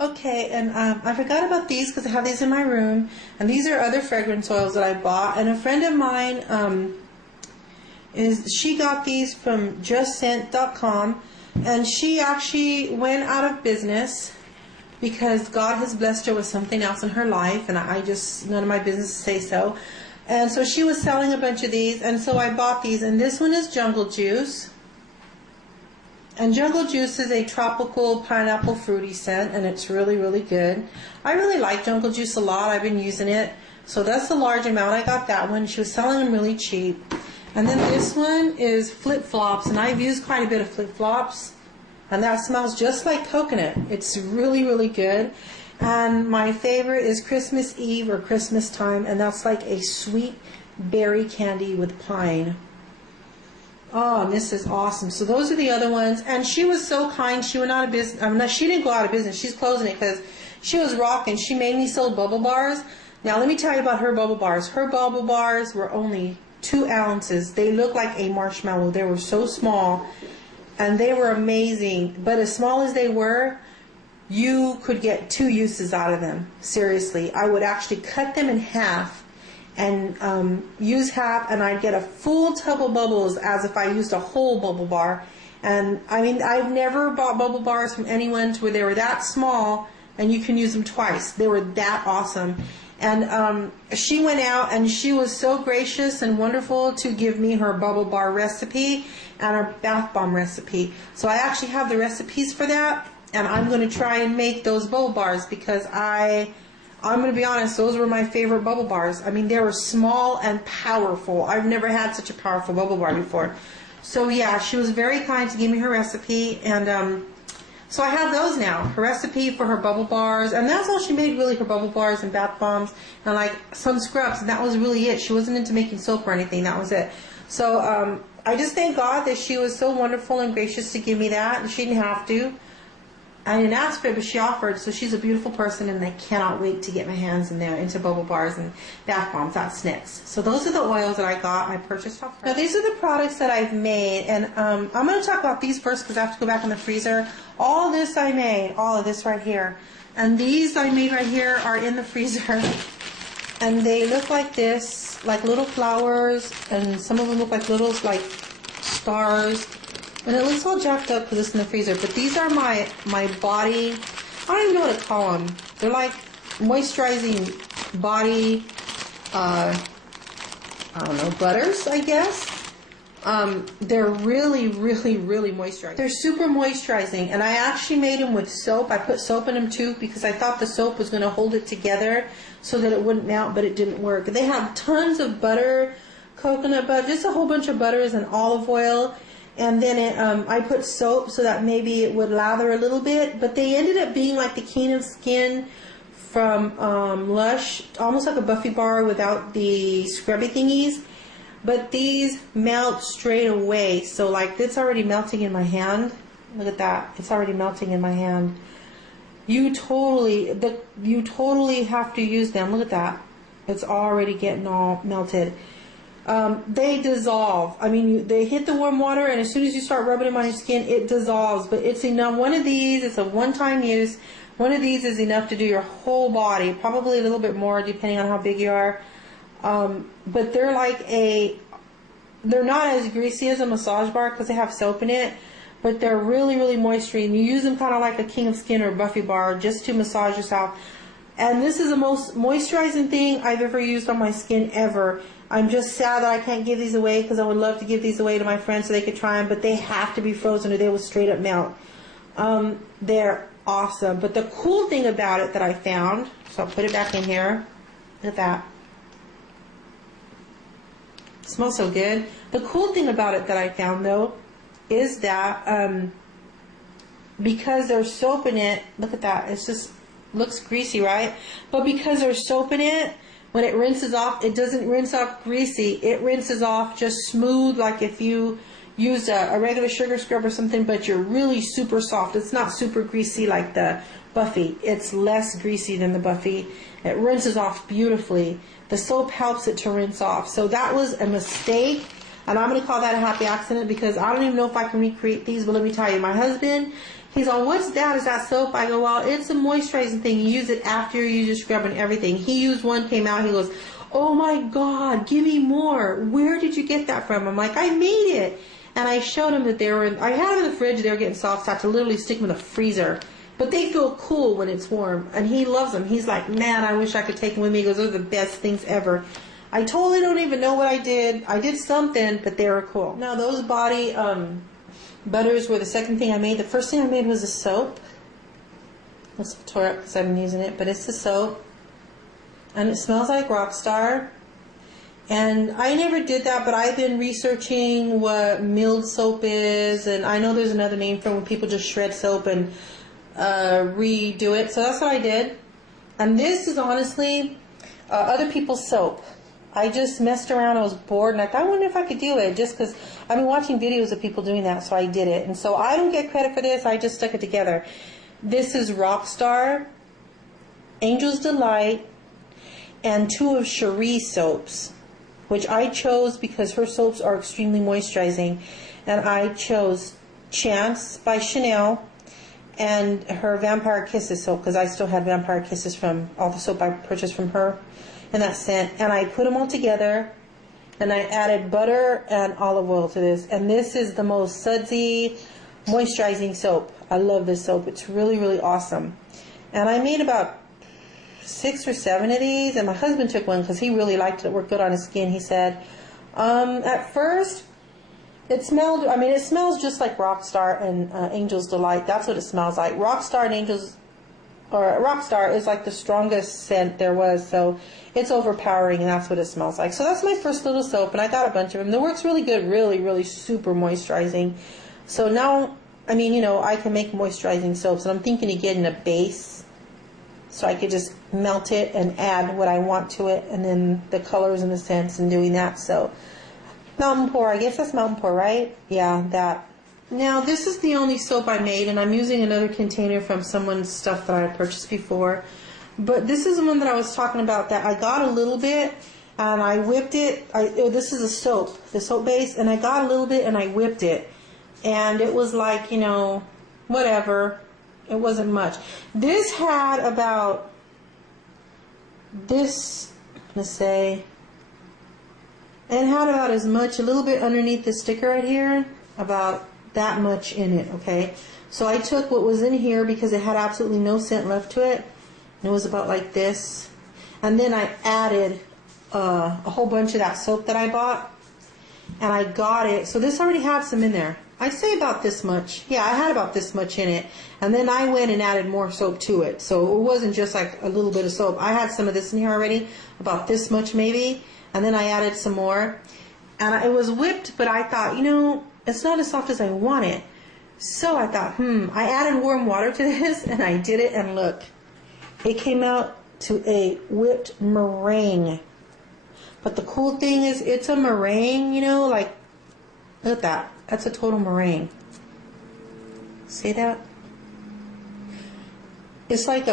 Okay, and I forgot about these because I have these in my room, and these are other fragrance oils that I bought. And a friend of mine she got these from justscent.com, and she actually went out of business because God has blessed her with something else in her life, and I just, none of my business to say so. And so she was selling a bunch of these, and so I bought these, and this one is Jungle Juice. And Jungle Juice is a tropical pineapple fruity scent, and it's really, really good. I really like Jungle Juice a lot. I've been using it. So that's the large amount. I got that one. She was selling them really cheap. And then this one is Flip Flops, and I've used quite a bit of Flip Flops. And that smells just like coconut. It's really, really good. And my favorite is Christmas Eve or Christmas time, and that's like a sweet berry candy with pine. Oh, and this is awesome. So those are the other ones. And she was so kind. She went out of business. She didn't go out of business. She's closing it because she was rocking. She made me sell bubble bars. Now, let me tell you about her bubble bars. Her bubble bars were only 2 ounces. They looked like a marshmallow. They were so small. And they were amazing. But as small as they were, you could get 2 uses out of them. Seriously. I would actually cut them in half and use half, and I'd get a full tub of bubbles as if I used a whole bubble bar. And I mean, I've never bought bubble bars from anyone to where they were that small and you can use them twice. They were that awesome. And she went out and she was so gracious and wonderful to give me her bubble bar recipe and her bath bomb recipe. So I actually have the recipes for that, and I'm going to try and make those bubble bars because I'm going to be honest, those were my favorite bubble bars. I mean, they were small and powerful. I've never had such a powerful bubble bar before. So yeah, she was very kind to give me her recipe, and so I have those now. Her recipe for her bubble bars, and that's all she made really, her bubble bars and bath bombs and like some scrubs, and that was really it. She wasn't into making soap or anything, that was it. So I just thank God that she was so wonderful and gracious to give me that, and she didn't have to. I didn't ask for it, but she offered, so she's a beautiful person, and I cannot wait to get my hands in there into bubble bars and bath bombs. That's next. So those are the oils that I got. I purchased off her. Now these are the products that I've made, and I'm going to talk about these first because I have to go back in the freezer. All this I made, all of this right here, and these I made right here are in the freezer, and they look like this, like little flowers, and some of them look like little like stars. And it looks all jacked up because it's in the freezer. But these are my body, I don't even know what to call them. They're like moisturizing body, I don't know, butters, I guess. They're really, really, really moisturizing. They're super moisturizing. And I actually made them with soap. I put soap in them too because I thought the soap was going to hold it together so that it wouldn't melt, but it didn't work. They have tons of butter, coconut butter, just a whole bunch of butters and olive oil. And then I put soap so that maybe it would lather a little bit. But they ended up being like the King Skin from Lush, almost like a Buffy bar without the scrubby thingies. But these melt straight away. So like it's already melting in my hand. Look at that. It's already melting in my hand. You totally have to use them. Look at that. It's already getting all melted. They dissolve. I mean, they hit the warm water, and as soon as you start rubbing them on your skin, it dissolves. But it's enough. One of these, it's a one-time use. One of these is enough to do your whole body, probably a little bit more depending on how big you are. But they're like they're not as greasy as a massage bar because they have soap in it, but they're really, really moisturizing. You use them kind of like a King of Skin or Buffy bar just to massage yourself. And this is the most moisturizing thing I've ever used on my skin ever. I'm just sad that I can't give these away because I would love to give these away to my friends so they could try them, but they have to be frozen or they will straight up melt. They're awesome. But the cool thing about it that I found, so I'll put it back in here. Look at that. It smells so good. The cool thing about it that I found though is that because there's soap in it, look at that. It's just looks greasy, right? But because there's soap in it, when it rinses off, it doesn't rinse off greasy. It rinses off just smooth, like if you use a regular sugar scrub or something, but you're really super soft. It's not super greasy like the Buffy. It's less greasy than the Buffy. It rinses off beautifully. The soap helps it to rinse off. So that was a mistake, and I'm going to call that a happy accident because I don't even know if I can recreate these, but let me tell you, my husband, He's all, what's that? Is that soap? I go, well, it's a moisturizing thing. You use it after you use your scrub and everything. He used one, came out, he goes, oh my God, give me more. Where did you get that from? I'm like, I made it. And I showed him that they were, I had them in the fridge, they were getting soft, so I had to literally stick them in the freezer. But they feel cool when it's warm, and he loves them. He's like, man, I wish I could take them with me. He goes, those are the best things ever. I totally don't even know what I did. I did something, but they were cool. Now, those body butters were the second thing I made. The first thing I made was a soap. Let's tore it because I've been using it, but it's a soap. And it smells like Rockstar. And I never did that, but I've been researching what milled soap is, and I know there's another name for when people just shred soap and redo it. So that's what I did. And this is honestly other people's soap. I just messed around. I was bored, and I thought, I wonder if I could do it, just because I've been watching videos of people doing that, so I did it. And so I don't get credit for this. I just stuck it together. This is Rockstar, Angel's Delight, and 2 of Cherie's soaps, which I chose because her soaps are extremely moisturizing. And I chose Chance by Chanel and her Vampire Kisses soap, because I still had Vampire Kisses from all the soap I purchased from her and that scent. And I put them all together, and I added butter and olive oil to this. And this is the most sudsy, moisturizing soap. I love this soap. It's really, really awesome. And I made about 6 or 7 of these, and my husband took one because he really liked it. It worked good on his skin, he said. At first, it smelled, I mean, it smells just like Rockstar and Angel's Delight. That's what it smells like. Rockstar and Angel's, or Rockstar is like the strongest scent there was, so it's overpowering, and that's what it smells like. So that's my first little soap, and I got a bunch of them. It works really good, really, really super moisturizing. So now, I mean, you know, I can make moisturizing soaps, and I'm thinking of getting a base, so I could just melt it and add what I want to it, and then the colors and the scents and doing that. So Mountain Pour, I guess that's Mountain Pour, right? Yeah, that. Now this is the only soap I made, and I'm using another container from someone's stuff that I purchased before. But this is the one that I was talking about that I got a little bit and I whipped it. This is a soap, the soap base, and I got a little bit and I whipped it. And it was like, you know, whatever. It wasn't much. This had about this, let's say, it had about as much, a little bit underneath the sticker right here, about that much in it, okay? So I took what was in here because it had absolutely no scent left to it. And it was about like this. And then I added a whole bunch of that soap that I bought. And I got it. So this already had some in there. I'd say about this much. Yeah, I had about this much in it. And then I went and added more soap to it. So it wasn't just like a little bit of soap. I had some of this in here already, about this much maybe. And then I added some more. And it was whipped, but I thought, you know, it's not as soft as I want it. So I thought, I added warm water to this, and I did it, and look. It came out to a whipped meringue. But the cool thing is, it's a meringue, you know, like, look at that. That's a total meringue. See that? It's like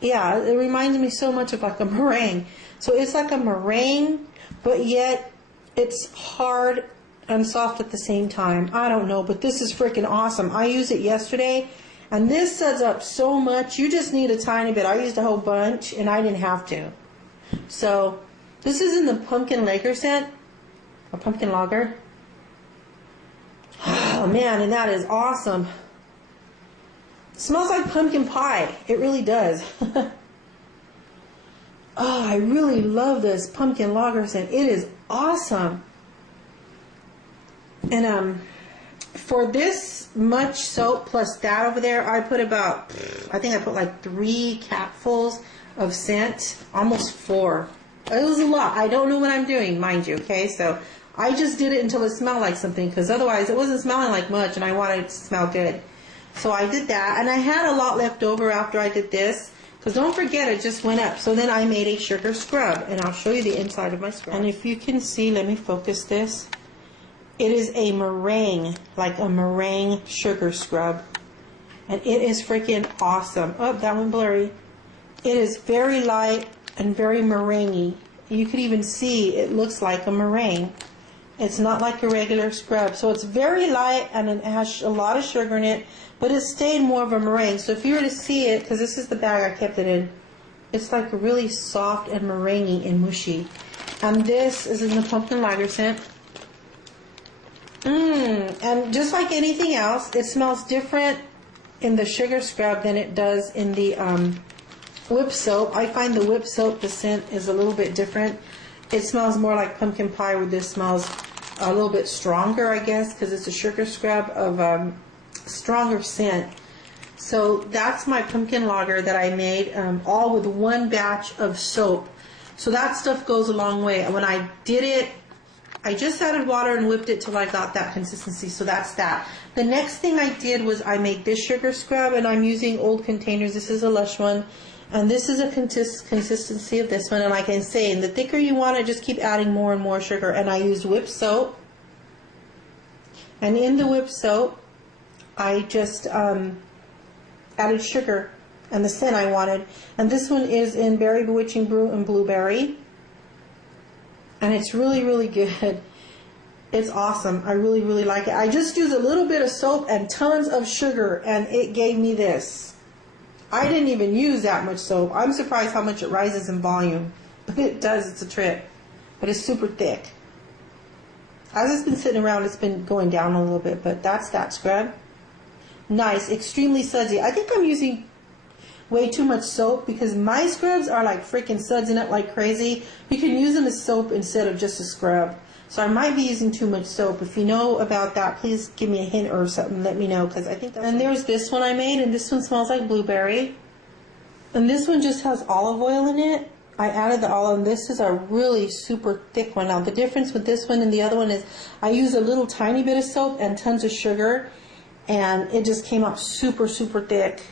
yeah, it reminds me so much of like a meringue. So it's like a meringue, but yet it's hard and soft at the same time. I don't know, but this is freaking awesome. I used it yesterday, and this suds up so much. You just need a tiny bit. I used a whole bunch, and I didn't have to. So this is in the pumpkin lager scent, or pumpkin lager. Oh man, and that is awesome. It smells like pumpkin pie. It really does. Oh, I really love this pumpkin lager scent. It is awesome. And for this much soap plus that over there, I put about, I think I put like 3 capfuls of scent, almost 4. It was a lot. I don't know what I'm doing, mind you, okay? So I just did it until it smelled like something, because otherwise it wasn't smelling like much, and I wanted it to smell good. So I did that, and I had a lot left over after I did this, because don't forget, it just went up. So then I made a sugar scrub, and I'll show you the inside of my scrub. And if you can see, let me focus this. It is a meringue, like a meringue sugar scrub. And it is freaking awesome. Oh, that went blurry. It is very light and very meringue-y. You could even see it looks like a meringue. It's not like a regular scrub. So it's very light and it has a lot of sugar in it, but it stayed more of a meringue. So if you were to see it, because this is the bag I kept it in, it's like really soft and meringue and mushy. And this is in the pumpkin lighter scent. And just like anything else, it smells different in the sugar scrub than it does in the whip soap. I find the whip soap, the scent is a little bit different. It smells more like pumpkin pie, where this smells a little bit stronger, I guess, because it's a sugar scrub of stronger scent. So that's my pumpkin lager that I made, all with one batch of soap. So that stuff goes a long way. When I did it, I just added water and whipped it till I got that consistency. So that's that. The next thing I did was I made this sugar scrub, and I'm using old containers. This is a Lush one. And this is a consistency of this one. And like I say, and the thicker you want it, just keep adding more and more sugar. And I used whipped soap. And in the whipped soap, I just added sugar and the scent I wanted. And this one is in Berry Bewitching Brew and Blueberry. And it's really, really good. It's awesome. I really, really like it. I just used a little bit of soap and tons of sugar, and it gave me this. I didn't even use that much soap. I'm surprised how much it rises in volume. But it does. It's a trip. But it's super thick. As it's been sitting around, it's been going down a little bit. But that's that scrub. Nice. Extremely sudsy. I think I'm using way too much soap, because my scrubs are like freaking sudsing up like crazy. You can use them as soap instead of just a scrub. So I might be using too much soap. If you know about that, please give me a hint or something. Let me know, because I think that's... And there's this one I made, and this one smells like blueberry. And this one just has olive oil in it. I added the olive, and this is a really super thick one. Now the difference with this one and the other one is I use a little tiny bit of soap and tons of sugar, and it just came out super, super thick.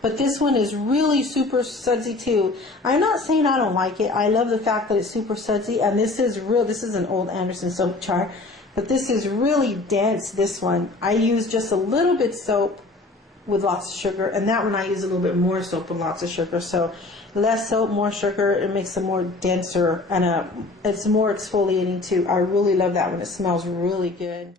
But this one is really super sudsy too. I'm not saying I don't like it. I love the fact that it's super sudsy. And this is real. This is an old Anderson soap jar. But this is really dense, this one. I use just a little bit soap with lots of sugar. And that one I use a little bit more soap with lots of sugar. So less soap, more sugar. It makes it more denser. And it's more exfoliating too. I really love that one. It smells really good.